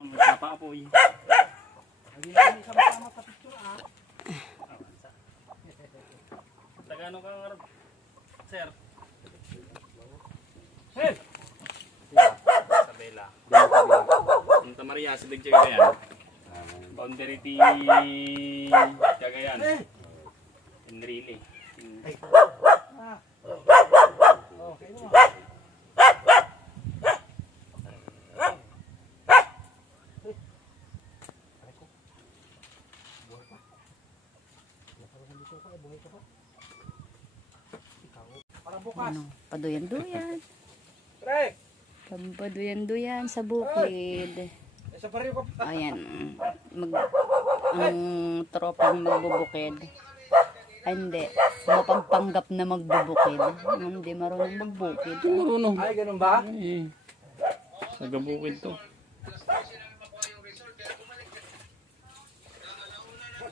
Magpapaapoy. Tagano ka nga, sir? Hey! Sabela. Santa Maria, sidag Cagayan. Boundary T. Cagayan. Enrile. Ano, paduyan-duyan. Paduyan-duyan sa bukid. Ayan. Ang tropang magbubukid. Ay, hindi. Mapagpanggap na magbubukid. Hindi marunong magbukid. Marunong. Ay, ganun ba? Eh. Sagabukid to.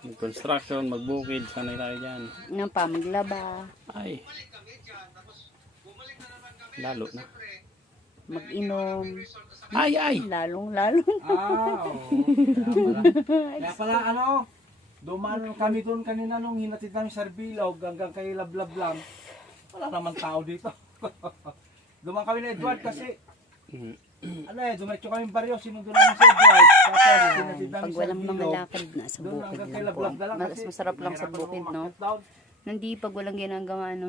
Mag-construction, magbukid, sanay tayo dyan. Nga pa, maglaba. Ay. Lalo na. Mag-inom. Ay! Lalong-lalong. Oo. Kaya pala, ano, dumaan kami doon kanina nung hinatid namin sa Bilog hanggang kay Lablab lang. Wala naman tao dito. Dumaan kami na Edward kasi, ano dumetso kami baryo, sinundo namin si Edward. Tapos, hinatid namin Pag sa walang mga Bilog. lakad na sa Doon bukid hanggang kay lang po. Lablab na lang Mas kasi masarap lang sa mahirap bukid, naman no? umakyat down. Nandi pag walang ginagawa, ano.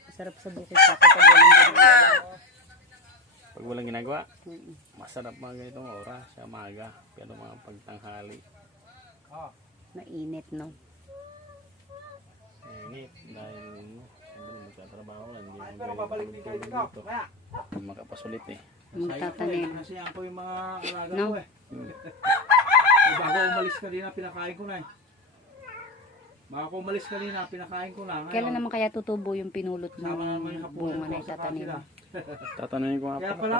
Masarap sa bukid pa kapag walang ginagawa. Pag walang ginagawa, masarap mga ganitong oras sa umaga. Pero mga pagtanghali. Mainit, no? Init dahil siyempre magtatrabaho lang. Hindi Pero babalik din kayo dito. Kaya, Hindi makapasulit eh. Magtatanim. kasi ako yung mga alaga No? ko eh. Bago umalis kanina, pinakain ko na eh. Bago umalis kanina, pinakain ko na. Ngayon, Kailan naman kaya tutubo yung pinulot sama naman yung ng bunga hapunan na ko sa itatanim? kanila. Tatanungin ko nga Kaya pala. pala,